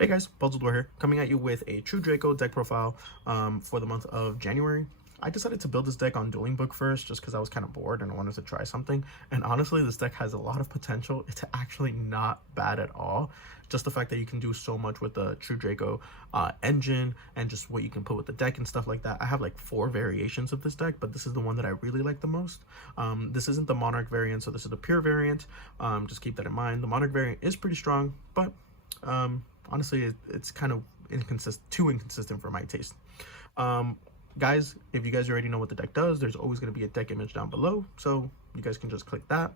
Hey guys, Puzzled War here, coming at you with a True Draco deck profile for the month of January. I decided to build this deck on Dueling Book first just because I was kind of bored and I wanted to try something. And honestly, this deck has a lot of potential. It's actually not bad at all. Just the fact that you can do so much with the True Draco engine and just what you can put with the deck and stuff like that. I have like 4 variations of this deck, but this is the one that I really like the most. This isn't the Monarch variant, so this is the pure variant. Just keep that in mind. The Monarch variant is pretty strong, but honestly, it's kind of too inconsistent for my taste. Guys, if you guys already know what the deck does, there's always going to be a deck image down below, so you guys can just click that.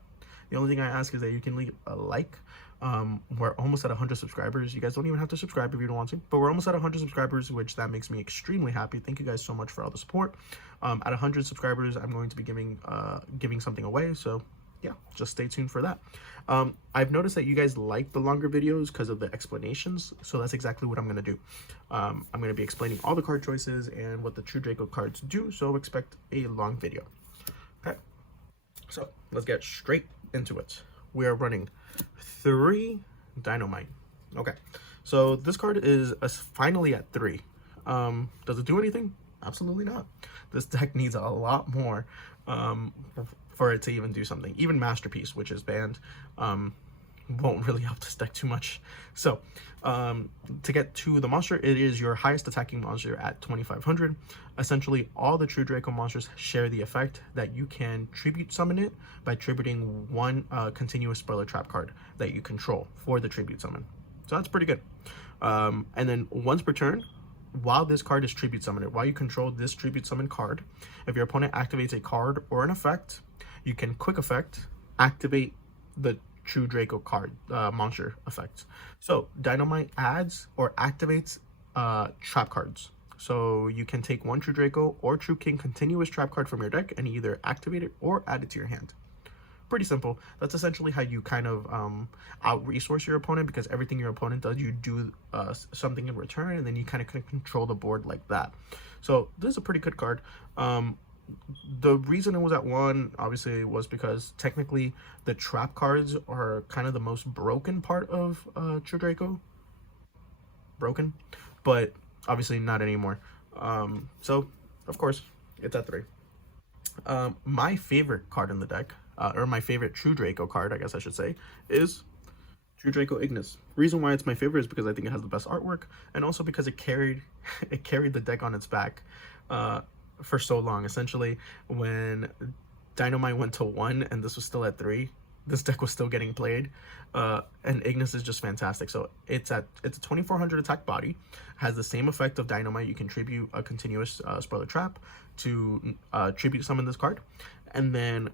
The only thing I ask is that you can leave a like. We're almost at 100 subscribers. You guys don't even have to subscribe if you don't want to, but we're almost at 100 subscribers, which that makes me extremely happy. Thank you guys so much for all the support. At 100 subscribers, I'm going to be giving something away, so yeah, just stay tuned for that. I've noticed that you guys like the longer videos because of the explanations, so that's exactly what I'm going to do. I'm going to be explaining all the card choices and what the True Draco cards do, so expect a long video. Okay, so let's get straight into it. We are running 3 Dynamite. Okay, so this card is finally at 3. Does it do anything? Absolutely not. This deck needs a lot more for it to even do something. Even Masterpiece, which is banned, won't really help this deck too much. So to get to the monster, it is your highest attacking monster at 2500. Essentially, all the True Draco monsters share the effect that you can tribute summon it by tributing one continuous spoiler trap card that you control for the tribute summon. So that's pretty good. And then once per turn, while this card is tribute summoned, while you control this tribute summon card, if your opponent activates a card or an effect, you can quick effect activate the True Draco card monster effects. So Dynamite adds or activates trap cards. So you can take one True Draco or True King continuous trap card from your deck and either activate it or add it to your hand. Pretty simple. That's essentially how you kind of out-resource your opponent, because everything your opponent does, you do something in return, and then you kind of control the board like that. So this is a pretty good card. The reason it was at 1, obviously, was because technically the trap cards are kind of the most broken part of True Draco. Broken, but obviously not anymore. So, of course, it's at 3. My favorite card in the deck, or my favorite True Draco card, I guess I should say, is True Draco Ignis. Reason why it's my favorite is because I think it has the best artwork, and also because it carried the deck on its back for so long. Essentially, when Dynamite went to 1 and this was still at 3, this deck was still getting played, and Ignis is just fantastic. So it's a 2400 attack body, has the same effect of Dynamite. You can tribute a continuous spoiler trap to tribute summon this card, and then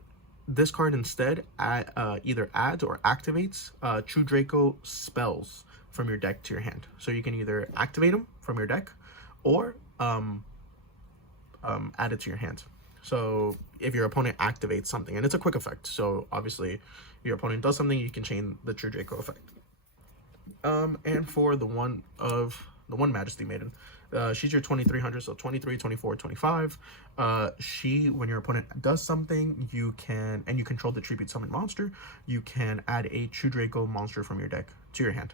this card instead either adds or activates True Draco spells from your deck to your hand. So you can either activate them from your deck or add it to your hand. So if your opponent activates something, and it's a quick effect, so obviously your opponent does something, you can chain the True Draco effect. And for the one Majesty Maiden, she's your 2300, so 23, 24, 25. When your opponent does something, you control the tribute summon monster, you can add a True Draco monster from your deck to your hand.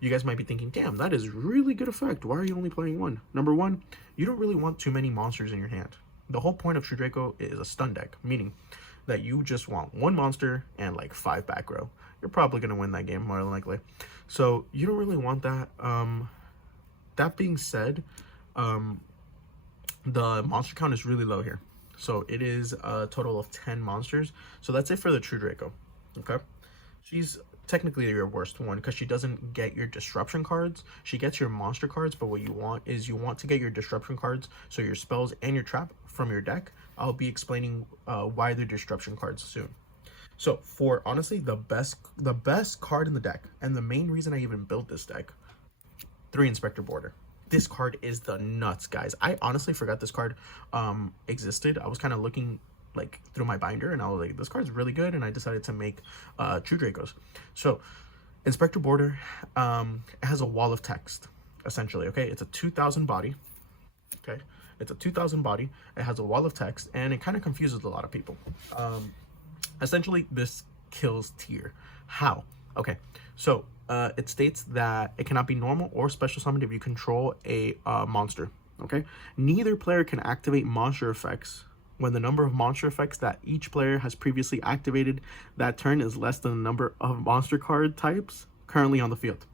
You guys might be thinking, damn, that is really good effect. Why are you only playing 1? Number 1, you don't really want too many monsters in your hand. The whole point of True Draco is a stun deck, meaning that you just want 1 monster and like 5 back row. You're probably going to win that game more than likely. So you don't really want that. That being said, the monster count is really low here. So it is a total of 10 monsters. So that's it for the True Draco. Okay. She's technically your worst one because she doesn't get your disruption cards. She gets your monster cards, but what you want to get your disruption cards, so your spells and your trap from your deck. I'll be explaining why they're disruption cards soon. So for honestly the best card in the deck, and the main reason I even built this deck, 3 Inspector Border. This card is the nuts, guys. I honestly forgot this card existed. I was kind of looking like through my binder and I was like, this card's really good, and I decided to make True Dracos. So Inspector Border has a wall of text, essentially. Okay, it's a 2000 body. Okay, it's a 2000 body. It has a wall of text, and it kind of confuses a lot of people. Essentially, this kills tier. How? Okay, so it states that it cannot be normal or special summoned if you control a monster. Okay, neither player can activate monster effects when the number of monster effects that each player has previously activated that turn is less than the number of monster card types currently on the field.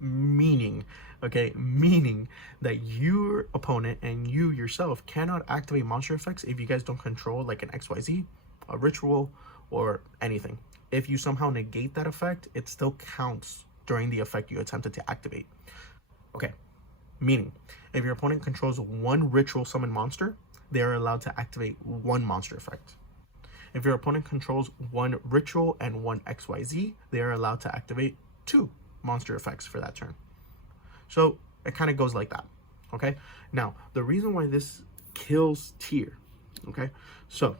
Meaning, okay, meaning that your opponent and you yourself cannot activate monster effects if you guys don't control like an XYZ, a ritual, or anything. If you somehow negate that effect, it still counts during the effect you attempted to activate. Okay, meaning if your opponent controls one ritual summon monster, they are allowed to activate one monster effect. If your opponent controls one ritual and one XYZ, they are allowed to activate two monster effects for that turn. So it kind of goes like that. Okay. Now, the reason why this kills tier, okay, so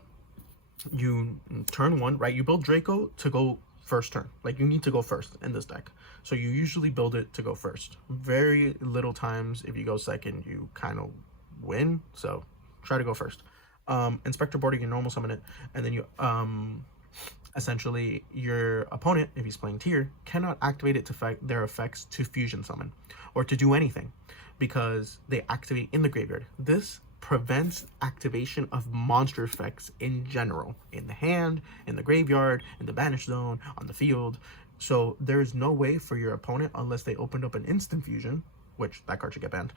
you turn one, right? You build Draco to go first turn. Like you need to go first in this deck. So you usually build it to go first. Very little times if you go second, you kind of win. So try to go first. Inspector Border, you normal summon it, and then you essentially your opponent, if he's playing tier, cannot activate it to affect their effects to fusion summon or to do anything because they activate in the graveyard. This prevents activation of monster effects in general, in the hand, in the graveyard, in the banish zone, on the field. So there's no way for your opponent, unless they opened up an instant fusion, which that card should get banned,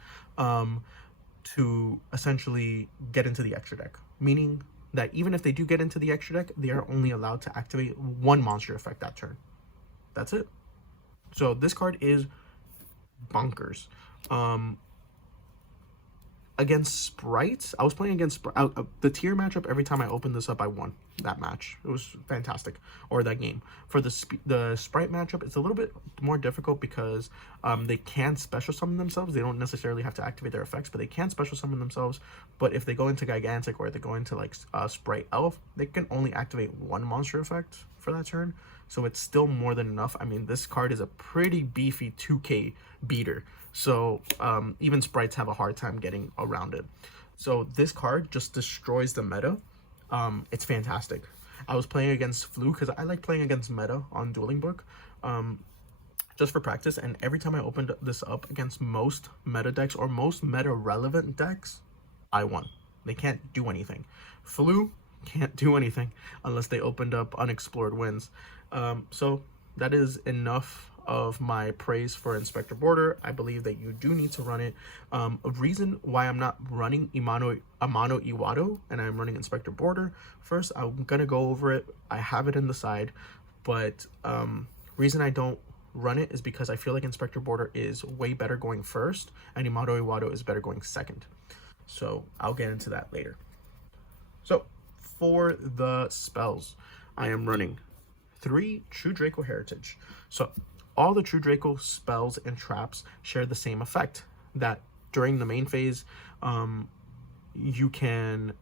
to essentially get into the extra deck. Meaning that even if they do get into the extra deck, they are only allowed to activate one monster effect that turn. That's it. So this card is bonkers. Against sprites, I was playing against the tier matchup. Every time I opened this up, I won that match. It was fantastic, or that game. For the sprite matchup, it's a little bit more difficult because they can special summon themselves. They don't necessarily have to activate their effects, but they can special summon themselves. But if they go into gigantic or they go into like sprite elf, they can only activate one monster effect for that turn. So it's still more than enough. I mean, this card is a pretty beefy 2K beater. So even sprites have a hard time getting around it. So this card just destroys the meta. It's fantastic. I was playing against Flu because I like playing against meta on Dueling Book, just for practice. And every time I opened this up against most meta decks or most meta relevant decks, I won. They can't do anything. Flu can't do anything unless they opened up unexplored wins. So that is enough of my praise for Inspector Border. I believe that you do need to run it. A reason why I'm not running Amano Iwado and I'm running Inspector Border first, I'm gonna go over it. I have it in the side, but reason I don't run it is because I feel like Inspector Border is way better going first and Amano Iwado is better going second. So I'll get into that later. So for the spells, I am running 3 True Draco Heritage. So all the True Draco spells and traps share the same effect, that during the main phase, you can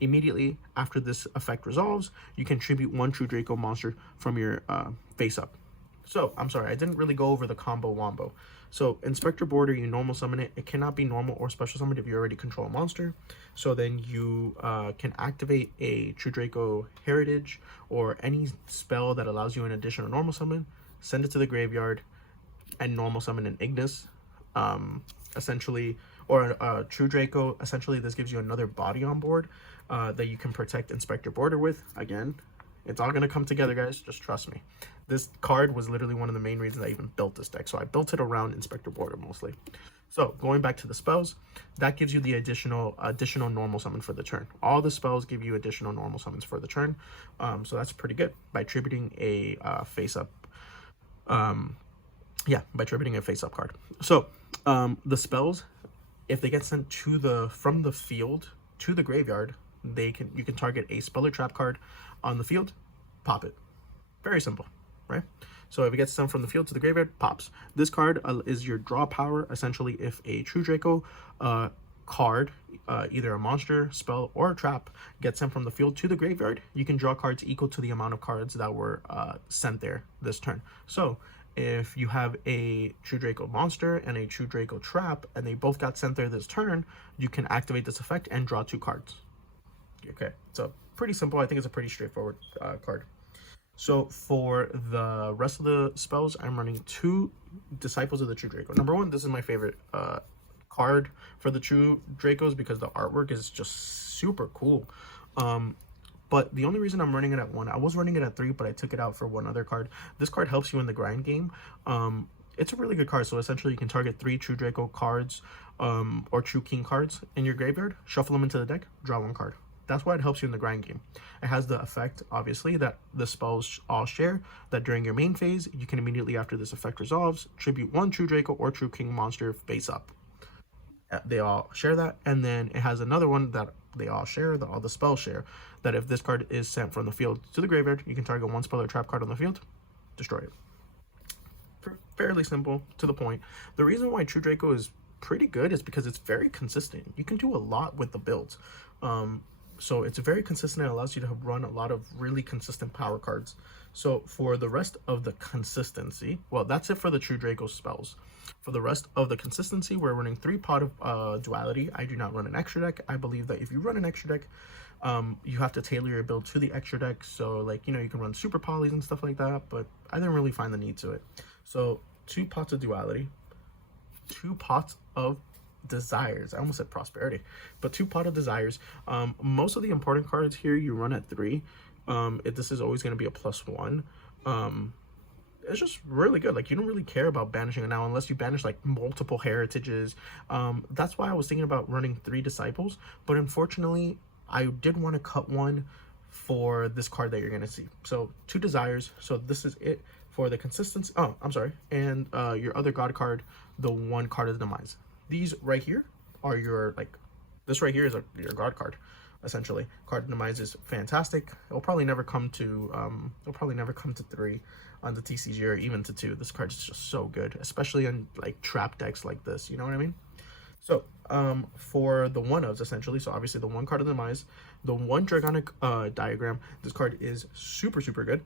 immediately after this effect resolves, you can tribute 1 True Draco monster from your face up. So I'm sorry, I didn't really go over the combo wombo. So Inspector Border, you normal summon it. It cannot be normal or special summoned if you already control a monster. So then you can activate a True Draco Heritage or any spell that allows you an additional normal summon, send it to the graveyard, and normal summon an Ignis, essentially, or a True Draco. Essentially, this gives you another body on board that you can protect Inspector Border with. Again, it's all going to come together, guys. Just trust me. This card was literally one of the main reasons I even built this deck. So I built it around Inspector Border mostly. So going back to the spells, that gives you the additional normal summon for the turn. All the spells give you additional normal summons for the turn. So that's pretty good by tributing a face up. Yeah, by tributing a face up card. So the spells, if they get sent to from the field to the graveyard, you can target a spell or trap card on the field, pop it. Very simple, right? So if it gets sent from the field to the graveyard, pops. This card is your draw power. Essentially, if a True Draco card, either a monster, spell, or a trap, gets sent from the field to the graveyard, you can draw cards equal to the amount of cards that were sent there this turn. So if you have a True Draco monster and a True Draco trap, and they both got sent there this turn, you can activate this effect and draw 2 cards. Okay, so pretty simple. I think it's a pretty straightforward card. So for the rest of the spells, I'm running 2 Disciples of the True Draco. Number 1, this is my favorite card for the True Dracos because the artwork is just super cool. But the only reason I'm running it at 1, I was running it at 3, but I took it out for one other card. This card helps you in the grind game. It's a really good card. So essentially, you can target 3 True Draco cards or True King cards in your graveyard, shuffle them into the deck, draw 1 card. That's why it helps you in the grind game. It has the effect, obviously, that the spells all share, that during your main phase, you can immediately after this effect resolves, tribute 1 True Draco or True King monster face up. They all share that. And then it has another one that they all share, that all the spells share, that if this card is sent from the field to the graveyard, you can target 1 spell or trap card on the field, destroy it. Fairly simple, to the point. The reason why True Draco is pretty good is because it's very consistent. You can do a lot with the builds. So it's very consistent and allows you to run a lot of really consistent power cards. So for the rest of the consistency, well, that's it for the True Draco spells. For the rest of the consistency, we're running 3 Pot of Duality. I do not run an extra deck. I believe that if you run an extra deck, you have to tailor your build to the extra deck. So like, you know, you can run super polys and stuff like that, but I didn't really find the need to it. So 2 Pots of Duality, 2 Pots of Desires. I almost said Prosperity, but 2 Pot of Desires. Most of the important cards here you run at 3. This is always going to be a +1. It's just really good. Like, you don't really care about banishing it now unless you banish like multiple heritages. That's why I was thinking about running 3 Disciples, but unfortunately I did want to cut 1 for this card that you're going to see. So 2 Desires. So this is it for the consistency. Oh, I'm sorry. And your other god card, the 1 Card of the Demise. These right here are your, like, this right here is your god card, essentially. Card of Demise is fantastic. It'll probably never come to 3 on the TCG, or even to 2. This card is just so good, especially in like trap decks like this, you know what I mean? So for the 1-ofs, essentially, so obviously the 1 Card of the Demise, the 1 Dragonic Diagram, this card is super good.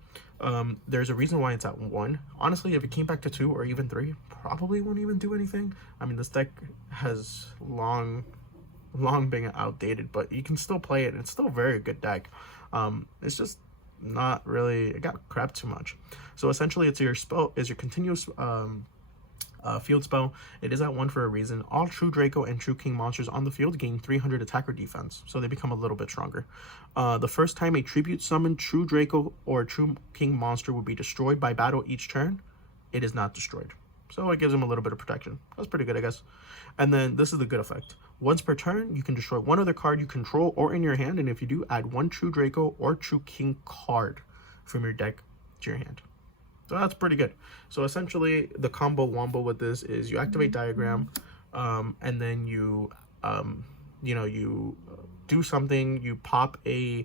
There's a reason why it's at 1. Honestly, if it came back to 2 or even 3, probably won't even do anything. I mean, this deck has long been outdated, but you can still play it, and it's still a very good deck. It's just not really, it got crapped too much. So essentially, it's your spell is your continuous field spell. It is at 1 for a reason. All True Draco and True King monsters on the field gain 300 attack or defense, so they become a little bit stronger. The first time a tribute summoned True Draco or True King monster would be destroyed by battle each turn, it is not destroyed. So it gives them a little bit of protection. That's pretty good, I guess. And then this is the good effect. Once per turn, you can destroy 1 other card you control or in your hand, and if you do, add 1 True Draco or True King card from your deck to your hand. So that's pretty good. So essentially, the combo wombo with this is you activate Diagram, and then you do something. You pop a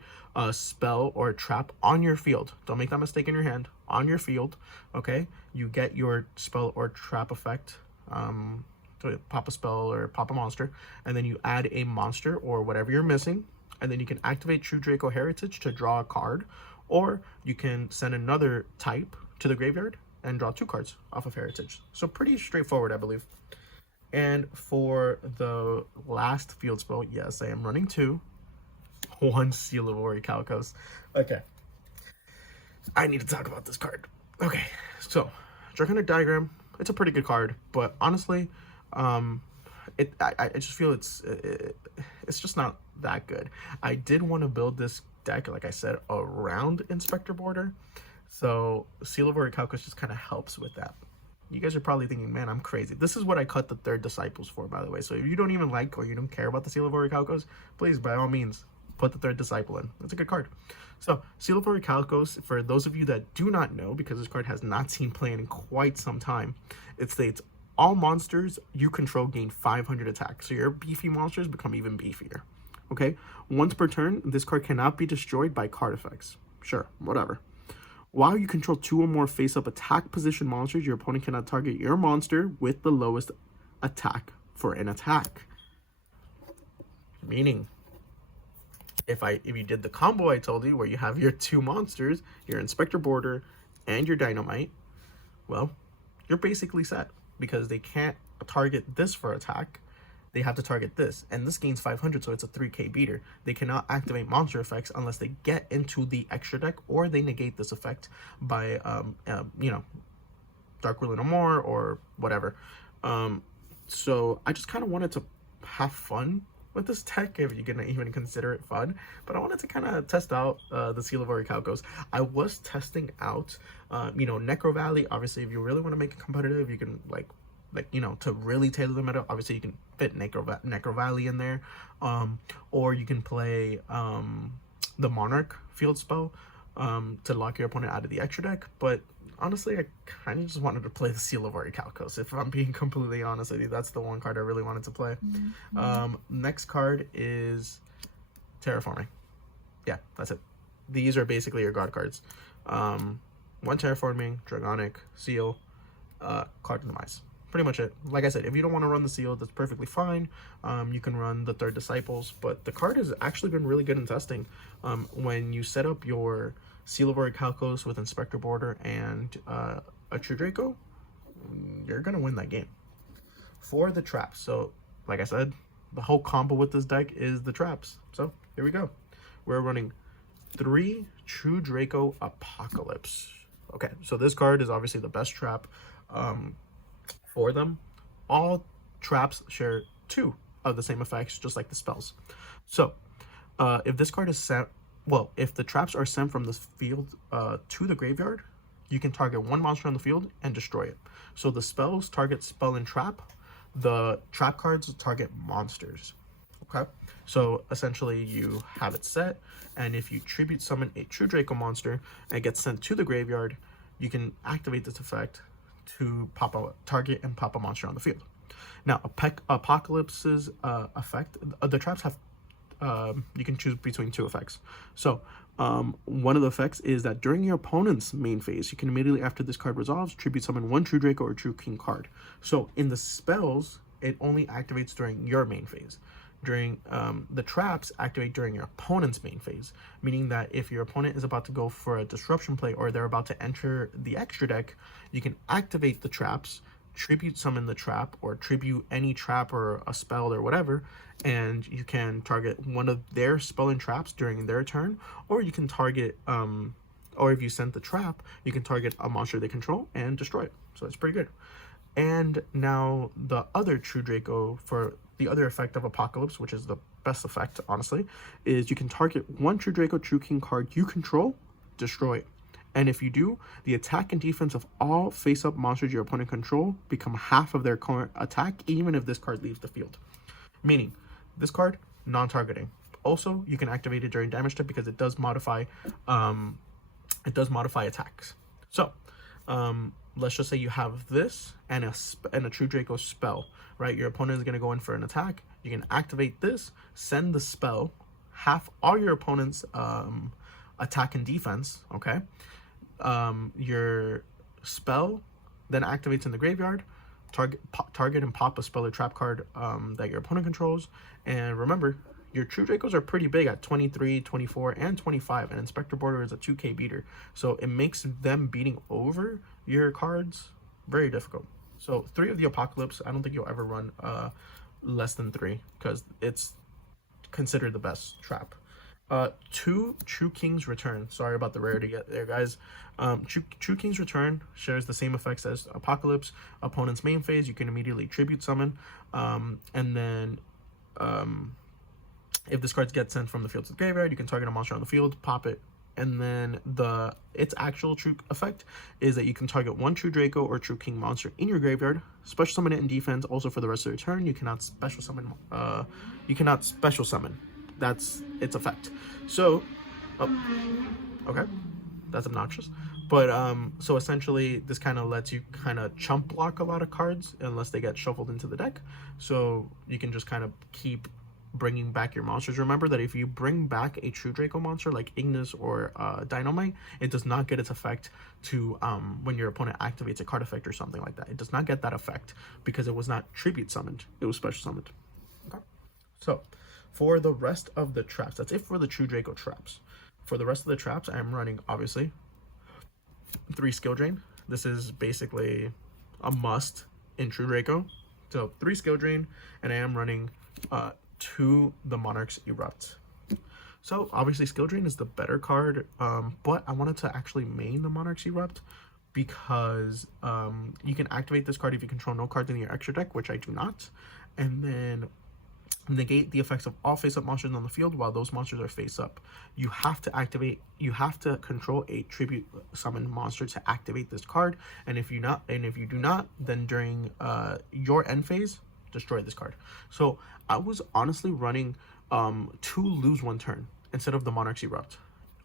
spell or a trap on your field. Don't make that mistake in your hand. On your field, okay? You get your spell or trap effect. So pop a spell or pop a monster, and then you add a monster or whatever you're missing, and then you can activate True Draco Heritage to draw a card, or you can send another type to the graveyard and draw 2 cards off of Heritage. So pretty straightforward, I believe. And for the last field spell, yes, I am running 2. 1 Seal of Orichalcos. Okay. I need to talk about this card. Okay, so Draconic Diagram, it's a pretty good card, but honestly, I just feel it's just not that good. I did want to build this deck, like I said, around Inspector Border, so Seal of Orichalcos just kind of helps with that. You guys are probably thinking, man, I'm crazy. This is what I cut the 3rd Disciples for, by the way. So if you don't even like or you don't care about the Seal of Orichalcos, please, by all means, put the 3rd Disciple in. That's a good card. So Seal of Orichalcos, for those of you that do not know, because this card has not seen play in quite some time, it states, all monsters you control gain 500 attack. So your beefy monsters become even beefier. Okay? Once per turn, this card cannot be destroyed by card effects. Sure, whatever. While you control 2 or more face-up attack position monsters, your opponent cannot target your monster with the lowest attack for an attack. Meaning, if you did the combo I told you, where you have your 2 monsters, your Inspector Border, and your Dynamite, well, you're basically set, because they can't target this for attack, they have to target this, and this gains 500, so it's a 3k beater. They cannot activate monster effects unless they get into the extra deck, or they negate this effect by you know, Dark Ruler No More or whatever. So I just kind of wanted to have fun with this deck, if you're gonna even consider it fun. But I wanted to kind of test out the Seal of Orichalcos. I was testing out, you know, Necro Valley. Obviously, if you really want to make it competitive, you can like you know, to really tailor the meta. Obviously, you can fit Necro Valley in there, or you can play the Monarch field spell to lock your opponent out of the extra deck. But honestly, I kind of just wanted to play the Seal of Orichalcos. If I'm being completely honest with you, that's the one card I really wanted to play. Next card is Terraforming. Yeah, that's it. These are basically your god cards. One Terraforming, Dragonic, Seal, card demise. Pretty much it. Like I said, if you don't want to run the Seal, that's perfectly fine. You can run the Third Disciples, but the card has actually been really good in testing. When you set up your Seal of Orichalcos with Inspector Border and a True Draco, you're gonna win that game. For the traps, so like I said, the whole combo with this deck is the traps. So here we go. We're running 3 True Draco Apocalypse. Okay, so this card is obviously the best trap for them. All traps share 2 of the same effects, just like the spells. So if this card is sent, well, if the traps are sent from the field to the graveyard, you can target 1 monster on the field and destroy it. So the spells target spell and trap. The trap cards target monsters. Okay, so essentially you have it set, and if you tribute summon a True Draco monster and it gets sent to the graveyard, you can activate this effect to pop a target and pop a monster on the field. Now, Apocalypse's effect, the traps have, you can choose between 2 effects. So one of the effects is that during your opponent's main phase, you can immediately after this card resolves, tribute summon 1 True Draco or True King card. So in the spells, it only activates during your main phase. During the traps, activate during your opponent's main phase, meaning that if your opponent is about to go for a disruption play or they're about to enter the extra deck, you can activate the traps, tribute summon the trap, or tribute any trap or a spell or whatever, and you can target one of their spell and traps during their turn, or you can target or if you send the trap, you can target a monster they control and destroy it. So it's pretty good. And now the other True Draco, for the other effect of Apocalypse, which is the best effect, honestly, is you can target 1 True Draco True King card you control, destroy it. And if you do, the attack and defense of all face-up monsters your opponent control become half of their current attack, even if this card leaves the field. Meaning, this card, non-targeting. Also, you can activate it during damage step because it does modify attacks. So, let's just say you have this and a True Draco spell, right? Your opponent is going to go in for an attack. You can activate this, send the spell, half all your opponent's attack and defense, okay? Your spell then activates in the graveyard, target and pop a spell or trap card that your opponent controls. And remember, your True Dracos are pretty big at 23, 24, and 25, and Inspector Border is a 2k beater. So it makes them beating over your cards very difficult. So 3 of the Apocalypse, I don't think you'll ever run less than 3, because it's considered the best trap. 2 True King's Return. Sorry about the rarity there, guys. True King's Return shares the same effects as Apocalypse. Opponent's main phase, you can immediately tribute summon, and then if this card gets sent from the field to the graveyard, you can target a monster on the field, pop it, and then its actual true effect is that you can target 1 True Draco or True King monster in your graveyard, special summon it in defense. Also for the rest of your turn, you cannot special summon. That's its effect. So, okay, that's obnoxious. But so essentially, this kind of lets you kind of chump block a lot of cards unless they get shuffled into the deck. So you can just kind of keep bringing back your monsters. Remember that if you bring back a True Draco monster like Ignis or Dynamite, it does not get its effect to when your opponent activates a card effect or something like that. It does not get that effect because it was not tribute summoned, it was special summoned. Okay, so for the rest of the traps, that's it for the True Draco traps. For the rest of the traps, I'm running obviously 3 Skill Drain. This is basically a must in True Draco. So 3 skill drain, and I am running 2 the Monarch's Erupt. So obviously skill drain is the better card, but I wanted to actually main the Monarch's Erupt because you can activate this card if you control no cards in your extra deck, which I do not, and then negate the effects of all face-up monsters on the field while those monsters are face-up. You have to control a tribute summon monster to activate this card, and if you do not, then during your end phase, destroy this card. So I was honestly running 2 lose 1 turn instead of the Monarch's Erupt.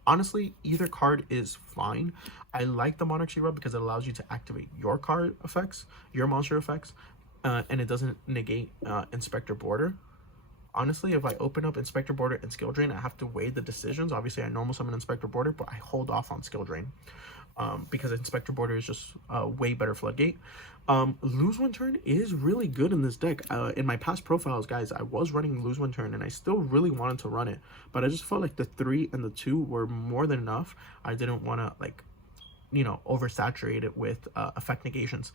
Honestly, either card is fine. I like the Monarch's Erupt because it allows you to activate your card effects, your monster effects, and it doesn't negate Inspector Border. Honestly, if I open up Inspector Border and Skill Drain, I have to weigh the decisions. Obviously, I normal summon Inspector Border, but I hold off on Skill Drain because Inspector Border is just a way better floodgate. Lose 1 turn is really good in this deck. In my past profiles, guys, I was running Lose 1 turn, and I still really wanted to run it, but I just felt like the 3 and the 2 were more than enough. I didn't want to, like, you know, oversaturate it with effect negations.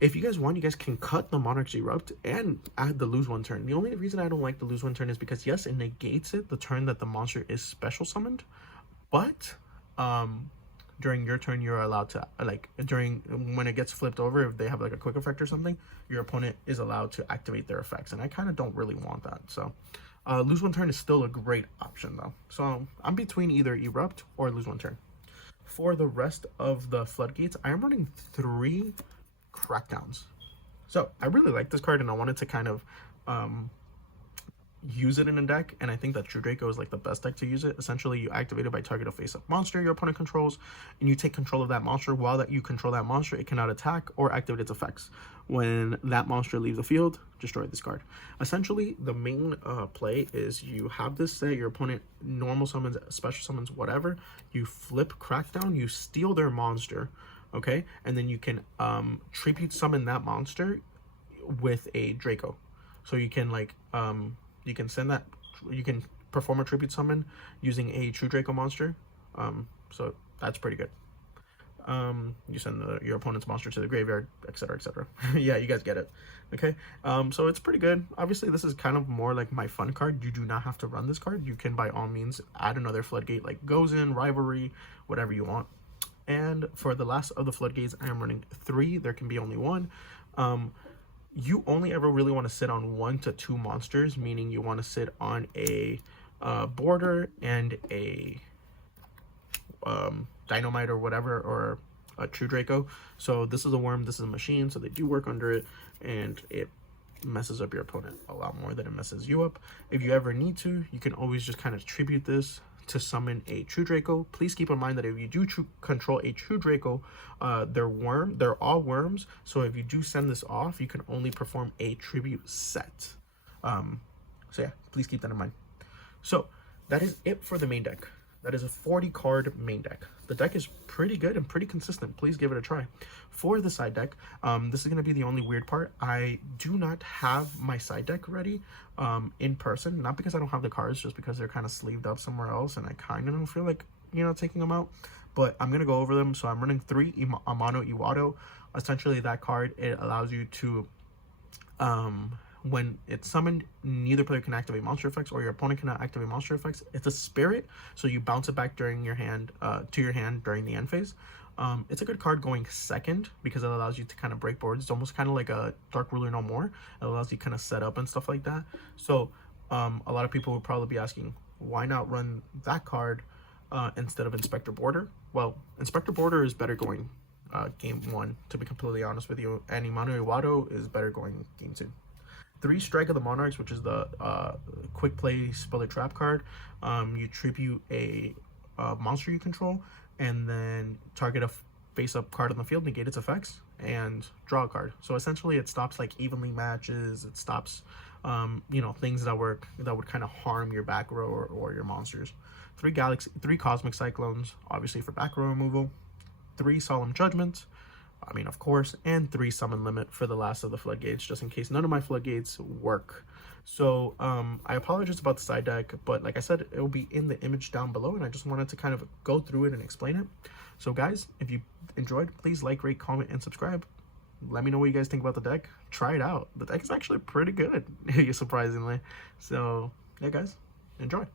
If you guys want, you guys can cut the Monarch's Erupt and add the lose 1 turn. The only reason I don't like the lose 1 turn is because, yes, it negates it the turn that the monster is special summoned, but during your turn, you're allowed to, like, when it gets flipped over, if they have like a quick effect or something, your opponent is allowed to activate their effects, and I kind of don't really want that. So lose 1 turn is still a great option though. So I'm between either Erupt or lose 1 turn. For the rest of the floodgates, I am running 3 Crackdowns. So I really like this card, and I wanted to kind of use it in a deck, and I think that True Draco is like the best deck to use it. Essentially, you activate it by target a face-up monster your opponent controls, and you take control of that monster. While that you control that monster, it cannot attack or activate its effects. When that monster leaves the field, destroy this card. Essentially, the main play is you have this set, your opponent normal summons, special summons, whatever. You flip Crackdown, you steal their monster, okay, and then you can tribute summon that monster with a Draco. So you can, like, you can perform a tribute summon using a True Draco monster. So that's pretty good. You send your opponent's monster to the graveyard, etc., etc. Yeah, you guys get it. Okay, so it's pretty good. Obviously, this is kind of more like my fun card. You do not have to run this card. You can, by all means, add another floodgate like Goes In, Rivalry, whatever you want. And for the last of the floodgates, I am running 3. There can be only 1. You only ever really want to sit on 1 to 2 monsters, meaning you want to sit on a border and a dynamite or whatever, or a True Draco. So this is a worm, this is a machine, so they do work under it, and it messes up your opponent a lot more than it messes you up. If you ever need to, you can always just kind of tribute this to summon a True Draco. Please keep in mind that if you do control a True Draco, they're all worms, so if you do send this off, you can only perform a tribute set. So yeah, please keep that in mind. So that is it for the main deck. That is a 40 card main deck. The deck is pretty good and pretty consistent. Please give it a try. For the side deck, this is going to be the only weird part. I do not have my side deck ready in person. Not because I don't have the cards, just because they're kind of sleeved up somewhere else, and I kind of don't feel like, you know, taking them out. But I'm going to go over them. So I'm running 3 Amano Iwado. Essentially, that card, it allows you to... when it's summoned, neither player can activate monster effects, or your opponent cannot activate monster effects. It's a spirit, so you bounce it back during your hand, to your hand during the end phase. It's a good card going second because it allows you to kind of break boards. It's almost kind of like a Dark Ruler No More. It allows you kind of set up and stuff like that. So a lot of people would probably be asking, why not run that card instead of Inspector Border? Well, Inspector Border is better going game 1, to be completely honest with you, and Amano Iwado is better going game 2. 3 Strike of the Monarchs, which is the quick play Spell Trap card. You tribute a monster you control, and then target a face-up card on the field, negate its effects, and draw a card. So essentially, it stops like evenly matches. It stops, you know, things that would kind of harm your back row or your monsters. 3 Cosmic Cyclones, obviously for back row removal. 3 Solemn Judgments, I mean, of course, and 3 Summon Limit for the last of the floodgates, just in case none of my floodgates work. So I apologize about the side deck, but like I said, it will be in the image down below, and I just wanted to kind of go through it and explain it. So guys, if you enjoyed, please like, rate, comment, and subscribe. let me know what you guys think about the deck. Try it out. The deck is actually pretty good, surprisingly. So yeah, guys, enjoy.